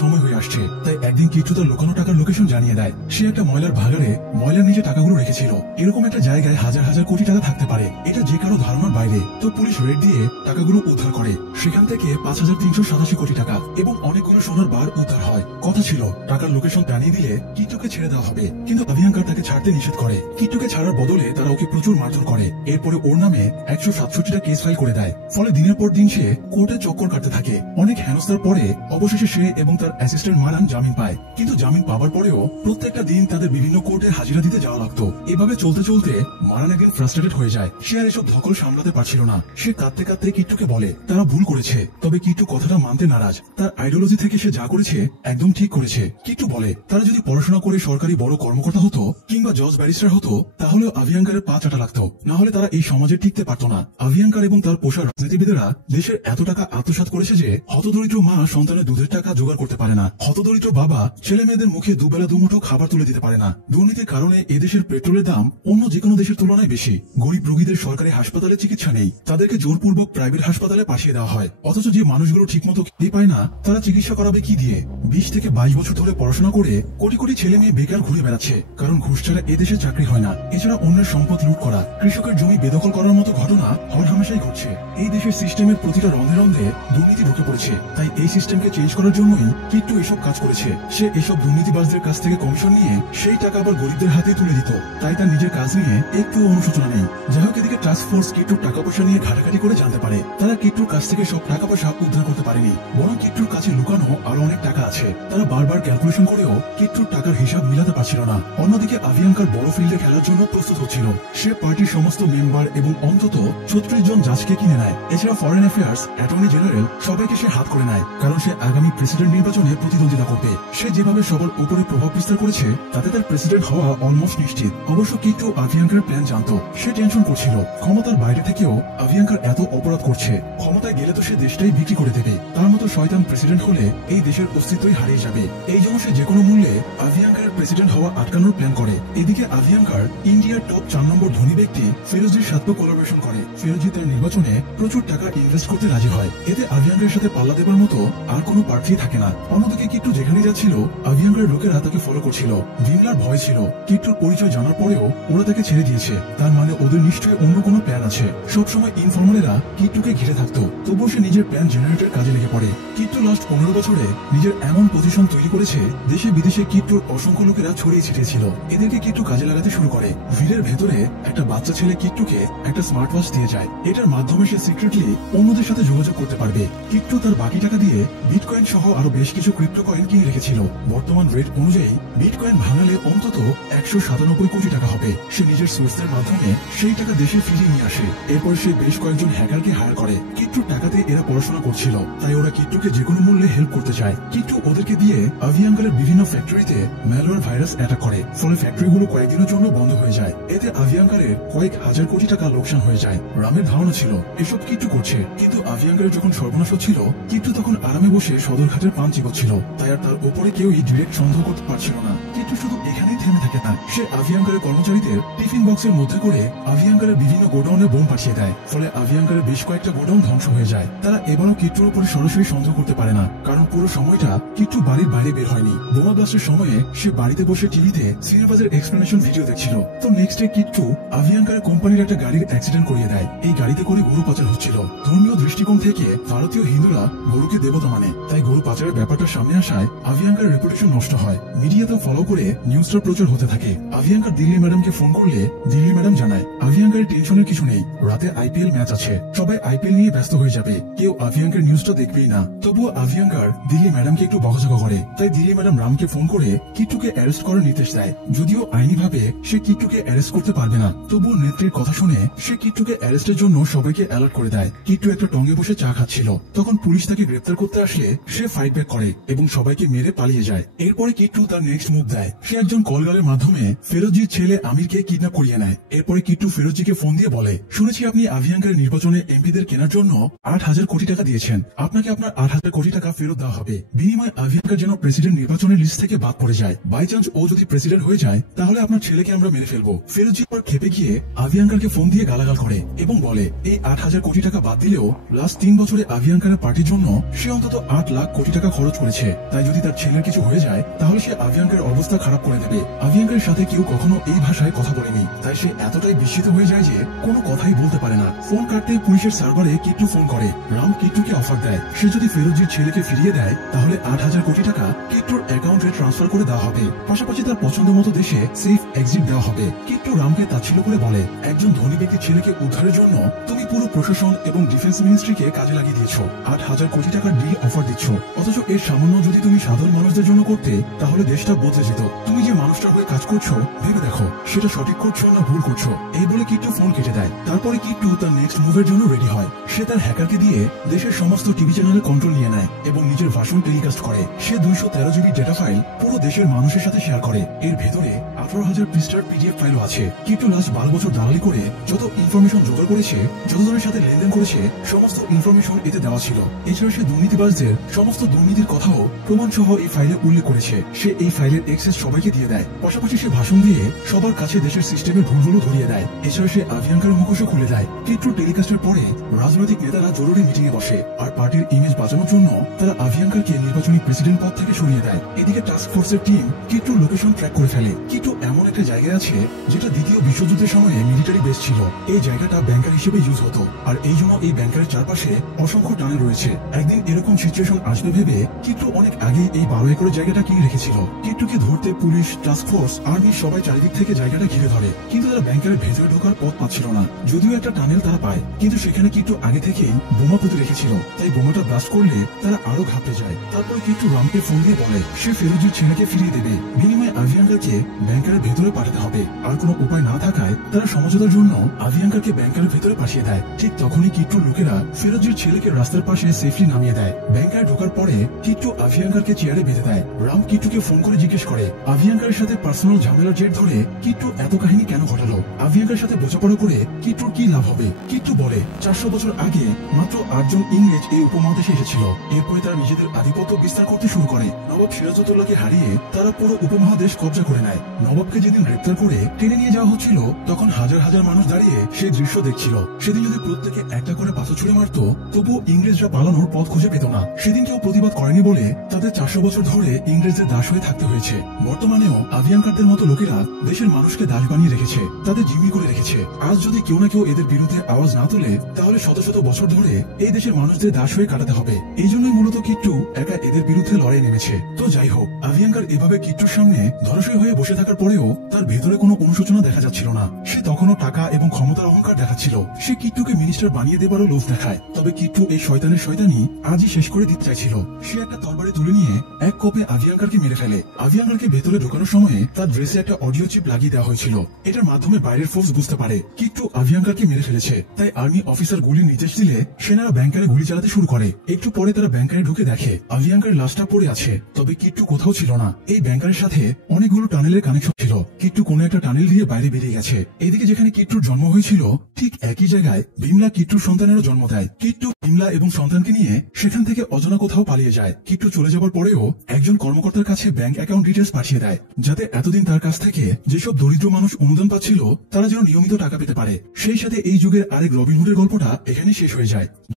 সময় হয়ে আসছে, তাই একদিন কিট্টু তার লুকানো টাকার লোকেশন জানিয়ে দেয়। সে একটা ময়লার ভাগাড়ে ময়লার নিচে টাকাগুলো রেখেছিল। এরকম একটা জায়গায় হাজার হাজার কোটি টাকা থাকতে পারে, এটা যে কারো ধারণার বাইরে। তো পুলিশ রেড দিয়ে টাকাগুলো উদ্ধার করে। সেখান থেকে 5,387 কোটি টাকা এবং অনেকগুলো সোনার বার উদ্ধার হয়। কথা ছিল টাকার লোকেশন জানিয়ে দিলে কিট্টুকে ছেড়ে দেওয়া হবে, কিন্তু আভিয়াঙ্কার তাকে ছাড়তে নিষেধ করে। কিট্টুকে ছাড়ার বদলে তারা ওকে প্রচুর মারধর করে। এরপরে ওর নামে 167টা কেস ফাইল করে দেয়। ফলে দিনের পর দিন সে কোর্টে চক্কর কাটতে থাকে। অনেক হেনস্থার পরে অবশেষে সে এবং তার অ্যাসিস্ট্যান্ট মারান জামিন পায়, কিন্তু জামিন পাবার পরেও প্রত্যেকটা দিন তাদের বিভিন্ন কোর্টে হাজিরা দিতে যাওয়া লাগতো। এভাবে চলতে চলতে মারান একদিন ফ্রাস্ট্রেটেড হয়ে যায়। সে আর এসব ধকল সামলাতে পারছিল না। সে কাঁদতে কাঁদতে কিট্টুকে বলে তারা ভুল করেছে, তবে কিট্টু কথাটা মানতে নারাজ। তার আইডিওলজি থেকে সে যা করেছে একদম ঠিক করেছে। কিট্টু বলে তারা যদি পড়াশোনা করে সরকারি বড় কর্মকর্তা হতো কিংবা জজ ব্যারিস্টার হতো তাহলে আভিয়াঙ্কারের পা চাটা লাগতো, না হলে তারা এই সমাজে টিকতে পারতো না। আভিয়াঙ্কার এবং তার পোষা রাজনীতিবিদেরা দেশের এত টাকা আত্মসাৎ করেছে যে হতদরিদ্র মা সন্তানের দুধের টাকা জোগাড় করতে পারে না, হতদরিদ্র বাবা ছেলে মেয়েদের মুখে দুবেলা দুমুঠো খাবার তুলে দিতে পারে না। দুর্নীতির কারণে এদেশের পেট্রোলের দাম অন্য যে কোনো দেশের তুলনায় বেশি। গরিব রোগীদের সরকারি হাসপাতালে চিকিৎসা নেই, তাদেরকে জোরপূর্বক প্রাইভেট হাসপাতালে পাঠিয়ে দেওয়া হয়। অথচ যে মানুষগুলো ঠিকমতো খেতে পায় না তারা চিকিৎসা করাবে কি দিয়ে? 20 থেকে 22 বছর ধরে পড়াশোনা করে কোটি কোটি ছেলে মেয়ে বেকার ঘুরে বেড়াচ্ছে, কারণ ঘুষ ছাড়া এদেশে চাকরি হয় না। এছাড়া অন্যের সম্পদ লুট করা, কৃষকের জমি বেদখল করার মতো ঘটনা হরহামেশাই ঘটছে। এই দেশের সিস্টেমের প্রতিটা রন্ধে রন্ধে দুর্নীতি ঢুকে পড়েছে। তাই এই সিস্টেমকে চেঞ্জ করার জন্যই কিট্টু এসব কাজ করেছে। সে এসব দুর্নীতিবাজদের কাছ থেকে কমিশন নিয়ে সেই টাকা আবার গরিবদের হাতে তুলে দিত। তাই তার নিজের কাজ নিয়ে একটু অনুশোচনা নেই। যাই হোক, এদিকে টাস্ক ফোর্স কিট্টুর টাকা পয়সা নিয়ে ঘাটাঘাটি করে জানতে পারে তারা কিট্টুর কাছ থেকে সব টাকা পয়সা উদ্ধার করতে পারেনি, বরং কিট্টুর কাছে লুকানো আরো অনেক টাকা আছে। তারা বারবার ক্যালকুলেশন করেও কিট্টুর টাকার হিসাব মিলাতে পারছিল না। অন্যদিকে আভিয়াঙ্কার বড় ফিল্ডে খেলার জন্য প্রস্তুত হচ্ছিল। সে পার্টির সমস্ত মেম্বার এবং অন্তত 36 জন জাজকে কিনে নেয়। এছাড়া ফরেন অ্যাফেয়ার্স, অ্যাটর্নি জেনারেল সবাইকে সে হাত করে নেয়, কারণ সে আগামী প্রেসিডেন্ট নির্বাচনে প্রতিদ্বন্দ্বিতা করবে। সে যেভাবে সবার উপরে প্রভাব বিস্তার করেছে তাতে তার প্রেসিডেন্ট হওয়া অলমোস্ট নিশ্চিত। অবশ্য কিট্টু আভিয়াঙ্কারের প্ল্যান জানতো। সে টেনশন করছিল ক্ষমতার বাইরে থেকেও আভিয়াঙ্কার এত অপরাধ করছে, ক্ষমতায় গেলে তো সে দেশটাই বিক্রি করে দেবে। তার মতো শয়তান প্রেসিডেন্ট হলে এই দেশের অস্তিত্বই হারিয়ে যাবে। এই জন্য সে যে কোনো মূল্যে আভিয়াঙ্কারের প্রেসিডেন্ট হওয়া আটকানোর প্ল্যান করে। এদিকে আভিয়াঙ্কার ইন্ডিয়ার টপ 4 নম্বর ধনী ব্যক্তি ফিরোজির সাথে কোলাবোরেশন করে। ফিরোজি তার নির্বাচনে প্রচুর টাকা ইনভেস্ট করতে রাজি হয়। এতে আভিয়াঙ্কারের সাথে পাল্লা দেবার মতো আর কোনো প্রার্থী থাকে না। অন্যদিকে কিট্টু যেখানে যাচ্ছিল আভিয়াঙ্কারের লোকেরা তাকে ফলো করছিল। ভিমলার ভয় ছিল। কিট্টুর পরিচয় জানার পরেও ওরা তাকে ছেড়ে দিয়েছে। তার মানে ওদের নিশ্চয়ই অন্য কোনো প্ল্যান আছে। সবসময় ইনফর্মালেরা কিট্টুকে ঘিরে থাকতো, তবুও সে নিজের প্ল্যান জেনারেটের কাজে লেগে পড়ে। কিট্টু লাস্ট 15 বছরে নিজের এমন পজিশন তৈরি করেছে দেশে বিদেশে কিট্টুর অসংখ্য লোকেরা ছড়িয়ে ছিটিয়েছিল। এদেরকে কিট্টু কাজে লাগাতে শুরু করে। ভিড়ের ভেতরে একটা বাচ্চা ছেলে কিট্টুকে একটা স্মার্ট ওয়াচ দিয়ে যায়। এটার মাধ্যমে সে সিক্রেটলি অন্যদের সাথে যোগাযোগ করতে পারবে। কিট্টু তার বাকি টাকা দিয়ে বিটকয়েন সহ আরো বেশ কিছু ক্রিপ্টো কয়েন কিনে রেখেছিল। বর্তমান রেট অনুযায়ী বিটকয়েন ভাঙালে অন্তত 197 কোটি টাকা হবে। সে নিজের সোর্সের মাধ্যমে সেই টাকা দেশে ফিরিয়ে নিয়ে আসে। এরপর সে বেশ কয়েকজন হ্যাকারকে হায়ার করে। কিট্টুর টাকাতে এরা পড়াশোনা করছিল, তাই ওরা কিট্টুকে যে কোনো মূল্যে হেল্প করতে চায়। কিট্টু ওদেরকে দিয়ে আভিয়াঙ্কারের বিভিন্ন ফ্যাক্টরিতে ম্যালওয়্যার ভাইরাস অ্যাটাক করে। ফলে ফ্যাক্টরিগুলো কয়েকদিনের জন্য বন্ধ হয়ে যায়। এতে আভিয়াঙ্কারের কয়েক হাজার কোটি টাকা লোকসান হয়ে যায়। রামের ধারণা ছিল এসব কিট্টু করছে, কিন্তু আভিয়াঙ্কারের যখন সর্বনাশ হচ্ছিল কিট্টু তখন আরামে বসে সদরঘাটের পান চিবোচ্ছিল। তাই আর তার উপরে কেউই ডিরেক্ট সন্দেহ করতে পারছিল না। কিট্টু শুধু এখানেই থেমে থাকে। থাকে না। সে আভিয়াঙ্কারের কর্মচারীদের টিফিন বক্সের মধ্যে করে আভিয়াঙ্কারের বিভিন্ন গোডাউনে বোম পাঠিয়ে দেয়। ফলে আভিয়াঙ্কারের বেশ কয়েকটা গোডাউন ধ্বংস হয়ে যায়। তারা এবারও কিট্টুর উপরে সরাসরি সন্দেহ করতে পারে না, কারণ পুরো সময়টা কিট্টু বাড়ির বাইরে বের হয়নি। বোমা ব্লাস্টের সময়ে সে বাড়িতে বসে টিভিতে সিনেবাজের এক্সপ্লেনেশন ভিডিও দেখছিল। তো নেক্সট ডে কিট্টু আভিয়াঙ্কারের কোম্পানির একটা গাড়ির অ্যাক্সিডেন্ট করিয়ে দেয়। এই গাড়িতে করে গরু পাচার হচ্ছিল। ধর্মীয় দৃষ্টিকোণ থেকে ভারতীয় হিন্দুরা গরুকে দেবতা মানে, তাই গরু পাচারের ব্যাপারটা সামনে আসায় আভিয়াঙ্কারের রেপুটেশন নষ্ট হয়। মিডিয়াতে ফলো করে নিউজটা প্রচার হতে থাকে। আভিয়াঙ্কার দিল্লি ম্যাডামকে ফোন করলে দিল্লি ম্যাডাম জানায় আভিয়াঙ্কারের টেনশনের কিছু নেই, রাতে আইপিএল ম্যাচ আছে, সবাই আইপিএল নিয়ে ব্যস্ত হয়ে যাবে, কেউ আভিয়াঙ্কার নিউজটা দেখবেই না। তবুও আভিয়াঙ্কার দিল্লি ম্যাডামকে একটু বকাঝকা করে। তাই দিল্লি ম্যাডাম রামকে ফোন করে কিট্টুকে অ্যারেস্ট করার নির্দেশ দেয়। যদিও আইনি ভাবে সে কিট্টুকে অ্যারেস্ট করতে পারবে না, তবুও নেত্রীর কথা শুনে সে কিট্টুকে অ্যারেস্টের জন্য সবাইকে অ্যালার্ট করে দেয়। কিট্টু একটা টঙ্গে বসে চা খাচ্ছিল, তখন পুলিশ তাকে গ্রেপ্তার করতে আসলে সে ফাইট ব্যাক করে এবং সবাইকে মেরে পালিয়ে যায়। এরপরে কিট্টু তার নেক্সট মুভ দেয়। সে একজন কলগালের মাধ্যমে ফেরোজির ছেলে আমিরকে কিডন্যাপ করিয়ে নেয়। এরপরে কিট্টু ফেরোজিকে ফোন দিয়ে বলে, শুনেছি আপনি আভিয়াঙ্কারের নির্বাচনে এমপিদের কেনার জন্য 8,000 কোটি টাকা দিয়েছেন, আপনাকে আপনার 8,000 কোটি টাকা ফেরত দেওয়া হবে। বিনিময়ে আভিয়াঙ্কার যেন প্রেসিডেন্ট নির্বাচনের লিস্ট থেকে বাদ পড়ে যায়। বাই চান্স ও যদি প্রেসিডেন্ট হয়ে যায় তাহলে আপনার ছেলেকে আমরা মেরে ফেলবো। ফেরোজি পর খেপে গিয়ে আভিয়াঙ্কারকে ফোন দিয়ে গালাগাল করে এবং বলে এই 8,000 কোটি টাকা বাদ দিলেও লাস্ট 3 বছরে আভিয়াঙ্কারের পার্টির জন্য সে অন্তত 8 লাখ কোটি টাকা খরচ করেছে। তাই যদি তার ছেলের কিছু হয়ে যায় তাহলে সে আভিয়াঙ্কারের অবস্থা খারাপ করে দেবে। আভিয়াঙ্কারের সাথে কেউ কখনো এই ভাষায় কথা বলেনি, তাই সে এতটাই বিস্মিত হয়ে যায় যে কোনো কথাই বলতে পারে না। ফোন কাটতেই পুলিশের সার্ভারে কিট্টু ফোন করে। রাম কিট্টুকে অফার দেয়, সে যদি ফেরোজির ছেলেকে ফিরিয়ে দেয় তাহলে 8,000 কোটি টাকা কিট্টুর অ্যাকাউন্টে ট্রান্সফার করে দেওয়া হবে, পাশাপাশি তার পছন্দ মতো দেশে সেফ এক্সিট দেওয়া হবে। কিট্টু রামকে তাচ্ছিল্য করে বলে, একজন ধনী ব্যক্তির ছেলেকে উদ্ধারের জন্য তুমি পুরো প্রশাসন এবং ডিফেন্স মিনিস্ট্রিকে কাজে লাগিয়ে দিয়েছ, 8,000 কোটি টাকার ডিল অফার দিচ্ছ, অথচ এর সামান্য যদি তুমি সাধারণ মানুষদের জন্য করতে তাহলে দেশটা বদলে যেত। তুমি যে মানুষটার হয়ে কাজ করছো ভেবে দেখো সেটা সঠিক করছো না ভুল করছো। এই বলে কিট্টু ফোন কেটে দেয়। তারপরে কিট্টু তার নেক্সট মুভের জন্য রেডি হয়। সে তার হ্যাকারকে দিয়ে দেশের সমস্ত টিভি চ্যানেলের কন্ট্রোল নিয়ে নেয় এবং নিজের ভাষণ টেলিকাস্ট করে। সে 213 জিবি ডেটা ফাইল পুরো দেশের মানুষের সাথে শেয়ার করে। এর ভেতরে 18,000 পৃষ্ঠার পিডিএফ ফাইলও আছে। কিট্টু লাস্ট 12 বছর দালালি করে যত ইনফরমেশন জোগাড় করেছে, যতজনের সাথে লেনদেন করেছে, সমস্ত ইনফরমেশন এতে দেওয়া ছিল। এছাড়া সে দুর্নীতিবাজদের সমস্ত দুর্নীতির কথাও প্রমাণ সহ এই ফাইলে উল্লেখ করেছে। সে এই ফাইলের অ্যাক্সেস সবাইকে দিয়ে দেয়। পাশাপাশি সে ভাষণ দিয়ে সবার কাছে দেশের সিস্টেমের ভুলগুলো ধরিয়ে দেয়। এছাড়া সে আভিয়াঙ্কারের মুখোশও খুলে দেয়। কিট্টুর টেলিকাস্টের পরে রাজনৈতিক নেতারা জরুরি মিটিং এ বসে আর পার্টির ইমেজ বাঁচানোর জন্য তারা আভিয়াঙ্কারকে নির্বাচনী প্রেসিডেন্ট পদ থেকে সরিয়ে দেয়। এদিকে টাস্ক ফোর্সের টিম কিট্টুর লোকেশন ট্র্যাক করে ফেলে। কিট্টু এমন একটা জায়গায় আছে যেটা দ্বিতীয় বিশ্বযুদ্ধের সময়ে মিলিটারি বেস ছিল। এই জায়গাটা ব্যাংকার হিসেবে ইউজ হতো আর এই জন্য এই ব্যাংকারের চারপাশে অসংখ্য টানেল রয়েছে। একদিন এরকম সিচুয়েশন আসবে ভেবে কিট্টু অনেক আগেই এই 12 একরের জায়গাটা কিনে রেখেছিল। কিট্টুকে ধরতে পুলিশ, টাস্ক ফোর্স, আর্মি সবাই চারিদিক থেকে জায়গাটা ঘিরে ধরে, কিন্তু তারা ব্যাংকারের ভেতরে ঢোকার পথ পাচ্ছিল না। যদিও একটা টানেল তারা পায়, কিন্তু সেখানে কিট্টু আগে থেকেই বোমা পুঁতে রেখেছিল, তাই বোমাটা ব্লাস্ট করলে তারা আরো ঘাবড়ে যায়। তারপর কিট্টু রামকে ফোন দিয়ে বলে সে ফেরোজির ছেলেকে ফিরিয়ে দেবে, বিনিময়ে আভিয়াঙ্কারকে ব্যাংকারের ভেতরে পাঠাতে হবে। আর কোনো উপায় না থাকায় তারা সমঝোতার জন্য আভিয়াঙ্কারকে ব্যাংকারের ভেতরে পাঠিয়ে দেয়। ঠিক তখনই কিট্টুর লোকেরা ফেরোজির ছেলেকে রাস্তার পাশে সেফলি নামিয়ে দেয়। ব্যাংকারে ঢোকার পরে কিট্টু আভিয়াঙ্কারকে চেয়ারে বেঁধে দেয়। রাম কিট্টুকে ফোন করে জিজ্ঞেস করে আভিয়াঙ্কারের সাথে পার্সোনাল ঝামেলার জের ধরে কিট্টু এত কাহিনী কেন ঘটালো, আভিয়াঙ্কার সাথে বোঝাপড়া করে কিট্টুর কি লাভ হবে। কিট্টু বলে 400 বছর আগে মাত্র 8 জন ইংরেজ এই উপমহাদেশে এসেছিল। এরপরে তারা নিজেদের আধিপত্য বিস্তার করতে শুরু করে। নবাব সিরাজউদ্দৌলাকে হারিয়ে তারা পুরো উপমহাদেশ কবজা করে নেয়। নবাবকে যেদিন গ্রেপ্তার করে টেনে নিয়ে যাওয়া হচ্ছিল তখন হাজার হাজার মানুষ দাঁড়িয়ে সেই দৃশ্য দেখছিল। সেদিন যদি প্রত্যেকে একটা করে পাথর ছুঁড়ে মারত তবুও ইংরেজরা পালানোর পথ খুঁজে পেত না। সেদিন কেউ প্রতিবাদ করেনি বলে তাদের 400 বছর ধরে ইংরেজদের দাস হয়ে থাকতে হয়েছে। বর্তমানেও আভিয়াঙ্কারদের মতো লোকেরা দেশের মানুষকে দাস বানিয়ে রেখেছে, তাদের জিম্মি করে রেখেছে। আজ যদি কেউ না কেউ এদের বিরুদ্ধে আওয়াজ না তোলে তাহলে শত শত বছর ধরে এই দেশের মানুষদের দাস হয়ে কাটাতে হবে। এই জন্যই মূলত কিট্টু একা এদের বিরুদ্ধে লড়াই নেমেছে। তো যাই হোক, আভিয়াঙ্কার এভাবে কিট্টুর সামনে ধরাশয়ী হয়ে বসে থাকার পরেও তার ভেতরে কোনো অনুশোচনা দেখা যাচ্ছিল না। সে তখনও টাকা এবং ক্ষমতার অহংকার দেখাচ্ছিল। সে কিট্টুকে মিনিস্টার বানিয়ে দেবারও লোভ দেখায়। তবে কিট্টু এই শয়তানের শয়তানি আজই শেষ করে দিতে চাইছিল। সে একটা তরবারি তুলে নিয়ে এক কোপে আভিয়াঙ্কারকে মেরে ফেলে। আভিয়াঙ্কারকে ভেতরে ঢোকানোর সময় তার ড্রেসে একটা অডিও চিপ লাগিয়ে দেওয়া হয়েছিল। এটার মাধ্যমে বাইরের ফোর্স বুঝতে পারে কিট্টু আভিয়াঙ্কারকে মেরে ফেলেছে। তাই আর্মি অফিসার গুলির নির্দেশ দিলে সেনারা ব্যাংকারে গুলি চালাতে শুরু করে। একটু পরে তারা ব্যাংকারে ঢুকে দেখে আভিয়াঙ্কার লাশটা পড়ে আছে, তবে কিট্টু কোথাও ছিল না। এই ব্যাংকারের সাথে অনেকগুলো টানেলের কানেকশন ছিল। কিট্টু কোনো একটা টানেল দিয়ে বাইরে বেরিয়ে গেছে। এদিকে যেখানে কিট্টুর জন্ম হয়েছিল ঠিক একই জায়গায় বিমলা কিট্টুর সন্তানেরও জন্ম দেয়। কিট্টু বিমলা এবং সন্তানকে নিয়ে সেখান থেকে অজানা কোথাও পালিয়ে যায়। কিট্টু চলে যাওয়ার পরেও একজন কর্মকর্তার কাছে ব্যাংক অ্যাকাউন্ট ডিটেলস পাঠিয়ে দেয়, যাতে এতদিন তার কাছ থেকে যেসব দরিদ্র মানুষ অনুদান পাচ্ছিল তারা যেন নিয়মিত টাকা পেতে পারে। সেই সাথে এই যুগের আরেক রবিনহুডের গল্পটা এখানে শেষ হয়ে যায়।